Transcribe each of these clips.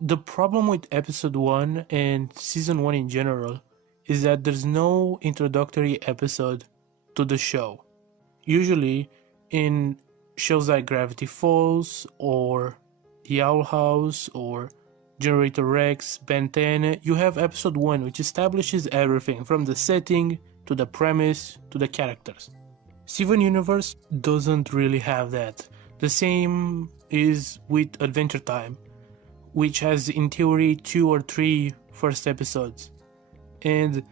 The problem with episode 1 and season 1 in general is that there's no introductory episode to the show. Usually, in shows like Gravity Falls or The Owl House or Generator Rex, Ben 10, you have episode 1, which establishes everything from the setting to the premise to the characters. Steven Universe doesn't really have that. The same is with Adventure Time, which has in theory 2 or 3 first episodes. And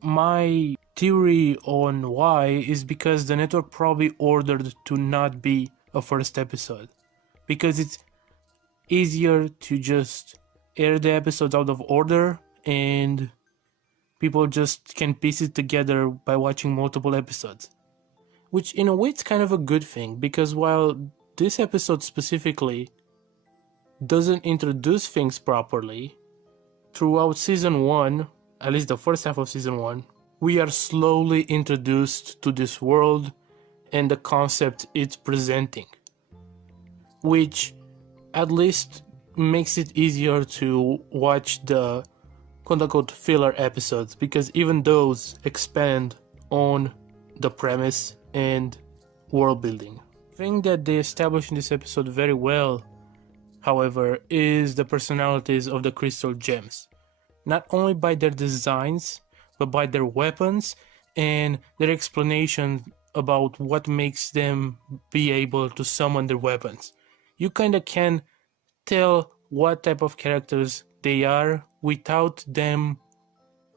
my theory on why is because the network probably ordered to not be a first episode. Because it's easier to just air the episodes out of order and people just can piece it together by watching multiple episodes. Which in a way it's kind of a good thing, because while this episode specifically doesn't introduce things properly, throughout season 1, at least the first half of season 1, we are slowly introduced to this world and the concept it's presenting, which at least makes it easier to watch the quote-unquote filler episodes, because even those expand on the premise and world building. The thing that they establish in this episode very well, however, is the personalities of the crystal gems. Not only by their designs, but by their weapons and their explanation about what makes them be able to summon their weapons. You kinda can tell what type of characters they are without them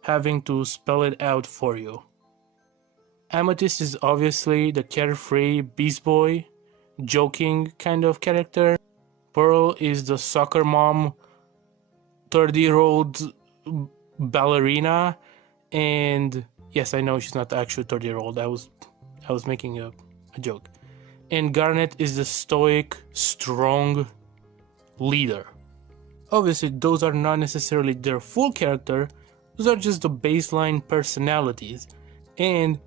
having to spell it out for you. Amethyst is obviously the carefree beast boy, joking kind of character. Pearl is the soccer mom, 30-year-old ballerina, and yes, I know she's not actually 30-year-old. I was making a joke. And Garnet is the stoic, strong leader. Obviously, those are not necessarily their full character. Those are just the baseline personalities. And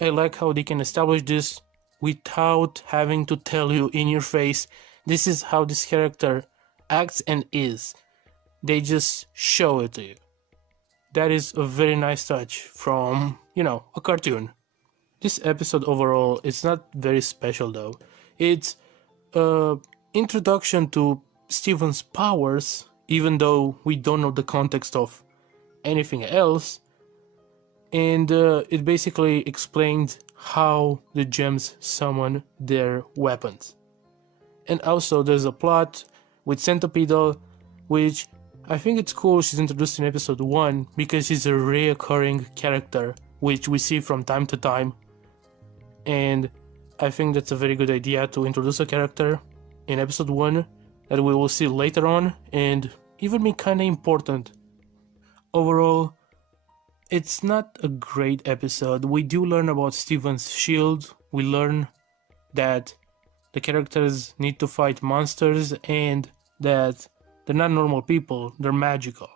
I like how they can establish this without having to tell you in your face, this is how this character acts and is. They just show it to you. That is a very nice touch from, a cartoon. This episode overall is not very special though. It's an introduction to Steven's powers, even though we don't know the context of anything else. And it basically explains how the gems summon their weapons. And also there's a plot with Centipedal, which I think it's cool she's introduced in episode 1 because she's a reoccurring character, which we see from time to time. And I think that's a very good idea to introduce a character in episode 1 that we will see later on and even be kinda important. Overall, it's not a great episode. We do learn about Steven's shield. We learn that the characters need to fight monsters and that they're not normal people, they're magical.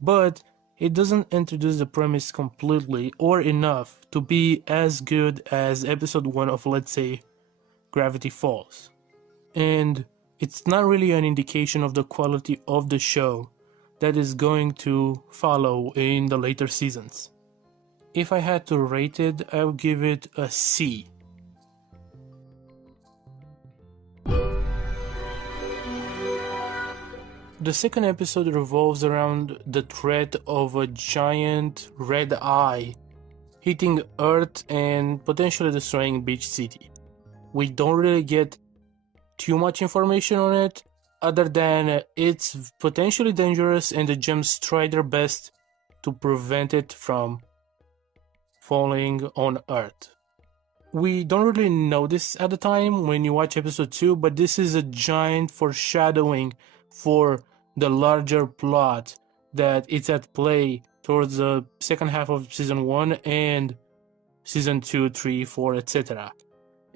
But it doesn't introduce the premise completely or enough to be as good as episode 1 of, let's say, Gravity Falls. And it's not really an indication of the quality of the show that is going to follow in the later seasons. If I had to rate it, I would give it a C. The second episode revolves around the threat of a giant red eye hitting Earth and potentially destroying Beach City. We don't really get too much information on it, other than it's potentially dangerous and the gems try their best to prevent it from falling on Earth. We don't really know this at the time when you watch episode 2, but this is a giant foreshadowing for the larger plot that it's at play towards the second half of season 1 and season 2, 3, 4, etc.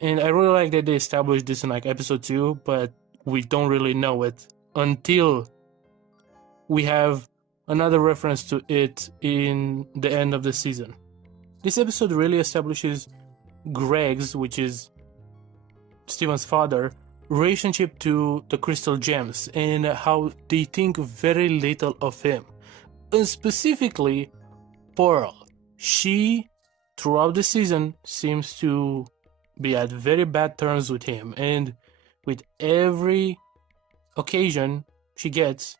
And I really like that they established this in episode 2, but we don't really know it until we have another reference to it in the end of the season. This episode really establishes Greg's, which is Steven's father, relationship to the crystal gems and how they think very little of him. And specifically, Pearl. She, throughout the season, seems to be at very bad terms with him, and with every occasion she gets,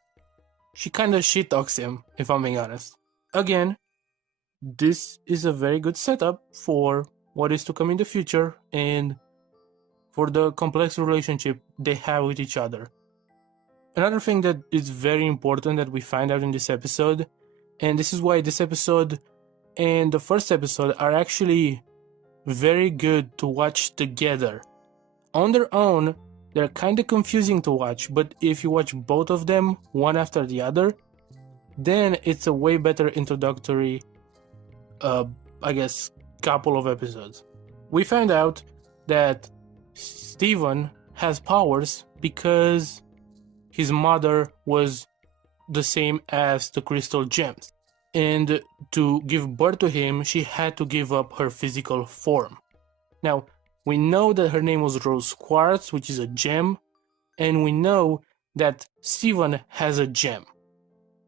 she kind of shit talks him, if I'm being honest. Again, this is a very good setup for what is to come in the future and for the complex relationship they have with each other. Another thing that is very important that we find out in this episode, and this is why this episode and the first episode are actually very good to watch together. On their own, they're kind of confusing to watch, but if you watch both of them one after the other, then it's a way better introductory, couple of episodes. We find out that Steven has powers because his mother was the same as the crystal gems. And to give birth to him, she had to give up her physical form. Now, we know that her name was Rose Quartz, which is a gem, and we know that Steven has a gem.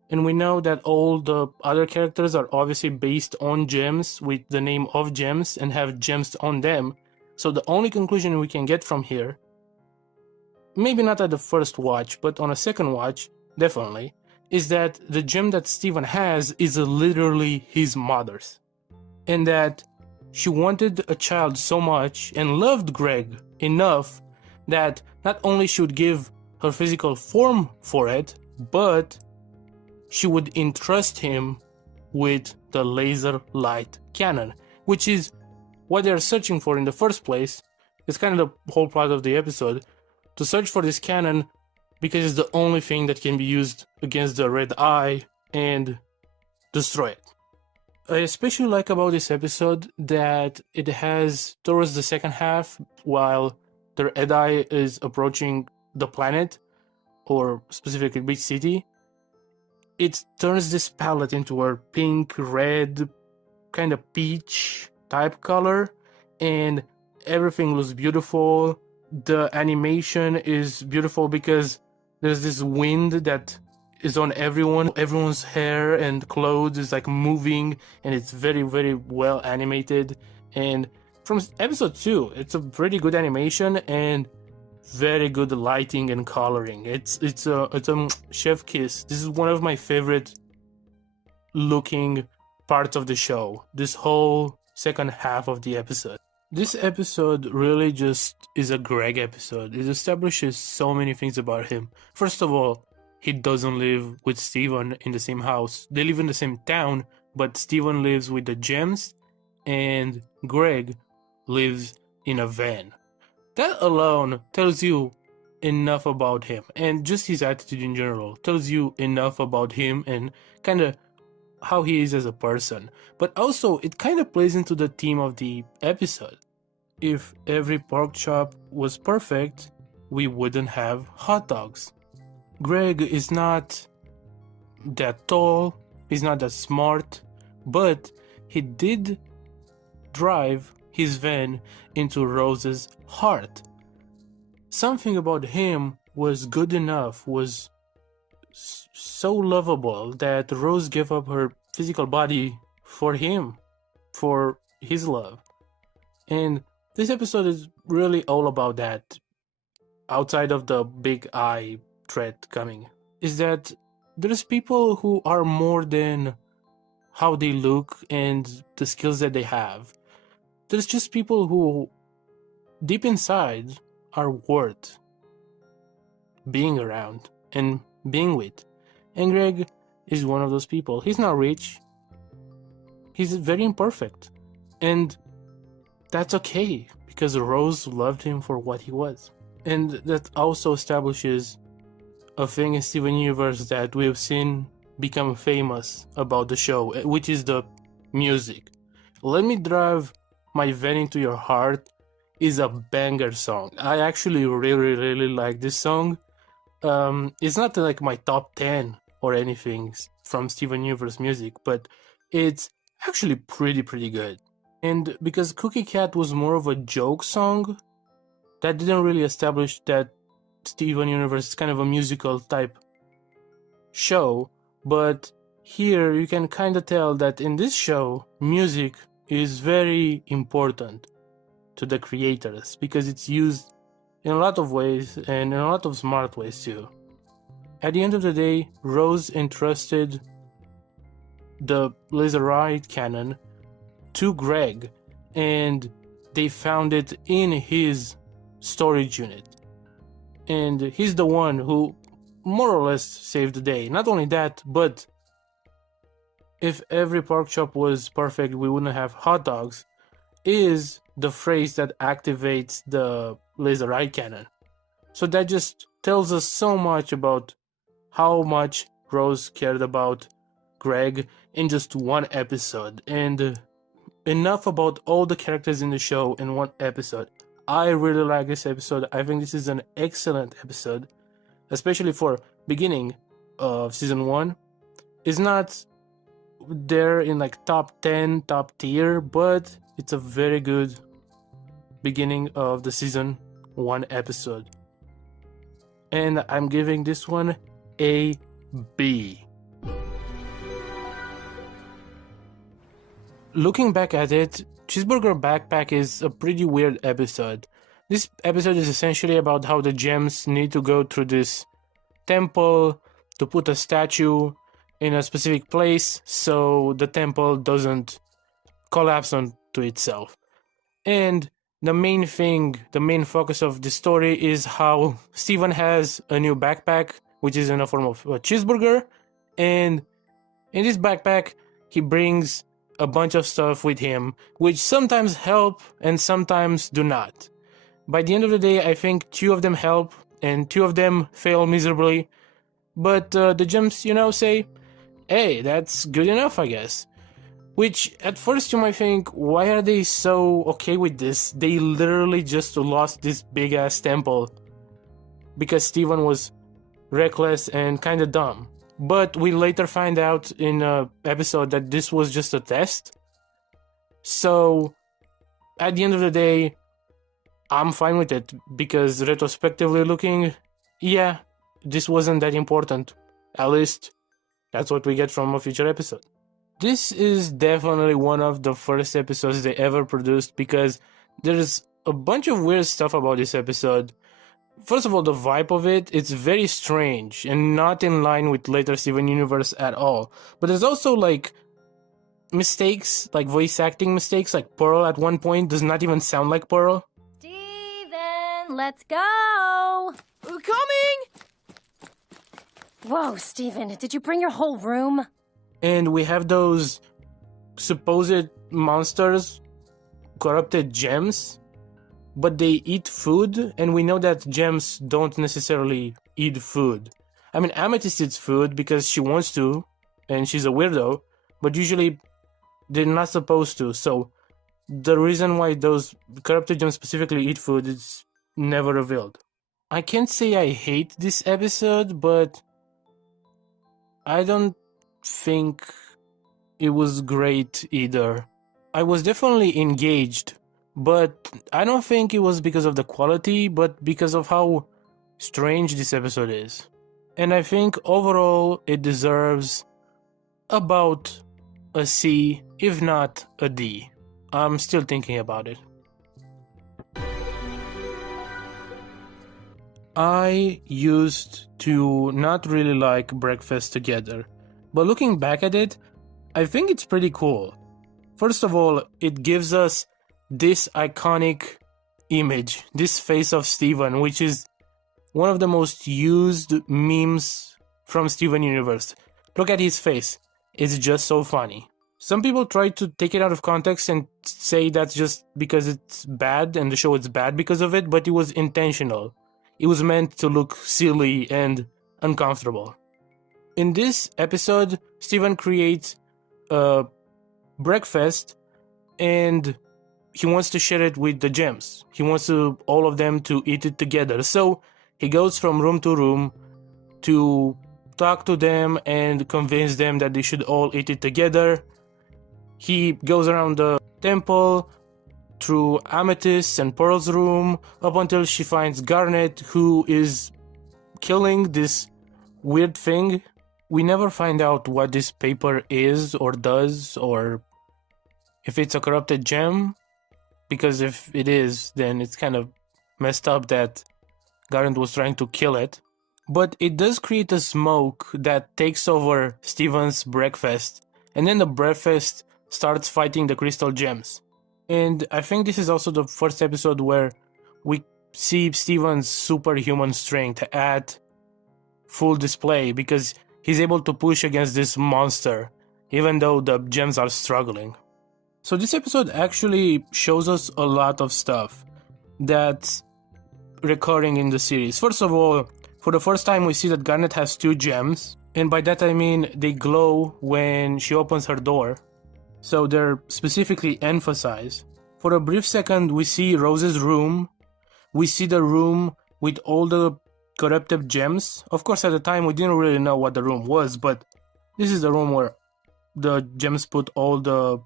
And we know that all the other characters are obviously based on gems with the name of gems and have gems on them. So the only conclusion we can get from here, maybe not at the first watch, but on a second watch, definitely, is that the gem that Steven has is literally his mother's. And that she wanted a child so much and loved Greg enough that not only she would give her physical form for it, but she would entrust him with the laser light cannon, which is what they're searching for in the first place. It's kind of the whole part of the episode, to search for this cannon because it's the only thing that can be used against the Red Eye and destroy it. I especially like about this episode that it has, towards the second half, while the Red Eye is approaching the planet, or specifically Beach City, it turns this palette into a pink, red, kind of peach type color, and everything looks beautiful. The animation is beautiful because there's this wind that is on everyone's hair and clothes is like moving, and it's very, very well animated. And from episode 2, it's a pretty good animation and very good lighting and coloring. It's a chef kiss. This is one of my favorite looking parts of the show, this whole second half of the episode. This episode really just is a Greg episode. It establishes so many things about him. First of all, he doesn't live with Steven in the same house. They live in the same town, but Steven lives with the gems and Greg lives in a van. That alone tells you enough about him, and just his attitude in general tells you enough about him and kind of how he is as a person. But also, it kind of plays into the theme of the episode. If every pork chop was perfect, we wouldn't have hot dogs. Greg is not that tall, he's not that smart, but he did drive his van into Rose's heart. Something about him was good enough, was so lovable, that Rose gave up her physical body for him, for his love. And this episode is really all about that, outside of the big eye threat coming, is that there's people who are more than how they look and the skills that they have. There's just people who, deep inside, are worth being around and being with. And Greg is one of those people. He's not rich. He's very imperfect. And that's okay, because Rose loved him for what he was. And that also establishes a thing in Steven Universe that we have seen become famous about the show, which is the music. Let Me Drive My Van Into Your Heart is a banger song. I actually really, really like this song. It's not like my top 10 or anything from Steven Universe music, but it's actually pretty good. And because Cookie Cat was more of a joke song, that didn't really establish that Steven Universe is kind of a musical type show, but here you can kind of tell that in this show, music is very important to the creators because it's used in a lot of ways and in a lot of smart ways too. At the end of the day, Rose entrusted the Laserite cannon to Greg, and they found it in his storage unit. And he's the one who more or less saved the day. Not only that, but if every pork chop was perfect, we wouldn't have hot dogs, is the phrase that activates the Laserite cannon. So that just tells us so much about how much Rose cared about Greg in just one episode. And enough about all the characters in the show in one episode. I really like this episode. I think this is an excellent episode, especially for beginning of season 1. It's not there in like top 10, top tier, but it's a very good beginning of the season 1 episode. And I'm giving this one a B. Looking back at it, Cheeseburger Backpack is a pretty weird episode. This episode is essentially about how the gems need to go through this temple to put a statue in a specific place so the temple doesn't collapse onto itself. And the main focus of the story is how Steven has a new backpack, which is in the form of a cheeseburger, and in this backpack he brings a bunch of stuff with him, which sometimes help and sometimes do not. By the end of the day, I think 2 of them help and 2 of them fail miserably, but the gems, say, hey, that's good enough, I guess. Which, at first you might think, why are they so okay with this? They literally just lost this big-ass temple because Steven was reckless and kinda dumb. But we later find out in an episode that this was just a test. So, at the end of the day, I'm fine with it, because retrospectively looking, yeah, this wasn't that important. At least, that's what we get from a future episode. This is definitely one of the first episodes they ever produced, because there's a bunch of weird stuff about this episode. First of all, the vibe of it's very strange and not in line with later Steven Universe at all. But there's also like mistakes, like voice acting mistakes, like Pearl at one point does not even sound like Pearl. Steven, let's go! Coming! Whoa, Steven, did you bring your whole room? And we have those supposed monsters, corrupted gems, but they eat food, and we know that gems don't necessarily eat food. I mean, Amethyst eats food because she wants to, and she's a weirdo, but usually they're not supposed to, so the reason why those corrupted gems specifically eat food is never revealed. I can't say I hate this episode, but I don't think it was great either. I was definitely engaged, but I don't think it was because of the quality, but because of how strange this episode is. And I think overall it deserves about a C, if not a D. I'm still thinking about it. I used to not really like Breakfast Together, but looking back at it, I think it's pretty cool. First of all, it gives us this iconic image, this face of Steven, which is one of the most used memes from Steven Universe. Look at his face. It's just so funny. Some people try to take it out of context and say that's just because it's bad and the show is bad because of it, but it was intentional. It was meant to look silly and uncomfortable. In this episode, Steven creates a breakfast and he wants to share it with the gems. He wants all of them to eat it together. So he goes from room to room to talk to them and convince them that they should all eat it together. He goes around the temple through Amethyst and Pearl's room up until she finds Garnet, who is killing this weird thing. We never find out what this paper is or does, or if it's a corrupted gem, because if it is, then it's kind of messed up that Garnet was trying to kill it. But it does create a smoke that takes over Steven's breakfast, and then the breakfast starts fighting the crystal gems. And I think this is also the first episode where we see Steven's superhuman strength at full display, because he's able to push against this monster, even though the gems are struggling. So this episode actually shows us a lot of stuff that's recurring in the series. First of all, for the first time we see that Garnet has 2 gems, and by that I mean they glow when she opens her door. So they're specifically emphasized. For a brief second we see Rose's room. We see the room with all the corrupted gems. Of course at the time we didn't really know what the room was, but this is the room where the gems put all the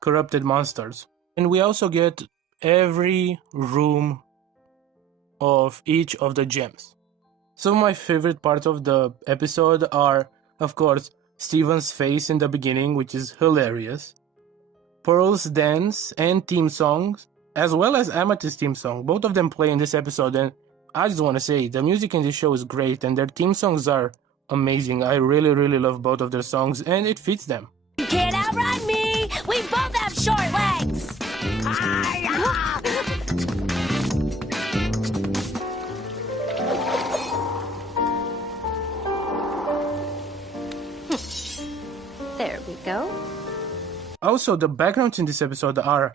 corrupted monsters. And we also get every room of each of the gems. Some of my favorite parts of the episode are, of course, Steven's face in the beginning, which is hilarious, Pearl's dance and theme songs, as well as Amethyst's theme song. Both of them play in this episode, and I just want to say, the music in this show is great, and their theme songs are amazing. I really, really love both of their songs, and it fits them. You can't outrun me! We both have short legs! There we go. Also, the backgrounds in this episode are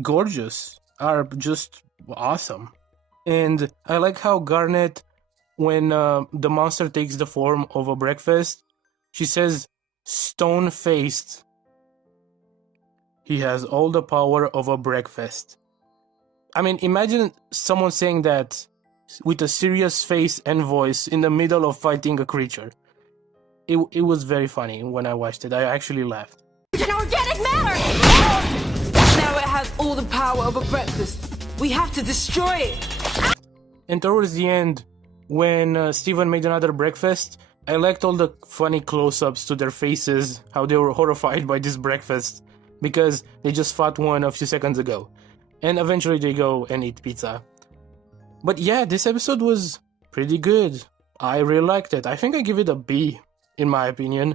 gorgeous, are just awesome. And I like how Garnet, when the monster takes the form of a breakfast, she says, stone-faced. He has all the power of a breakfast. I mean, imagine someone saying that with a serious face and voice in the middle of fighting a creature. It was very funny when I watched it. I actually laughed. It's an organic matter! Now it has all the power of a breakfast. We have to destroy it. And towards the end, when Steven made another breakfast, I liked all the funny close-ups to their faces, how they were horrified by this breakfast, because they just fought one a few seconds ago. And eventually they go and eat pizza. But yeah, this episode was pretty good. I really liked it. I think I give it a B, in my opinion.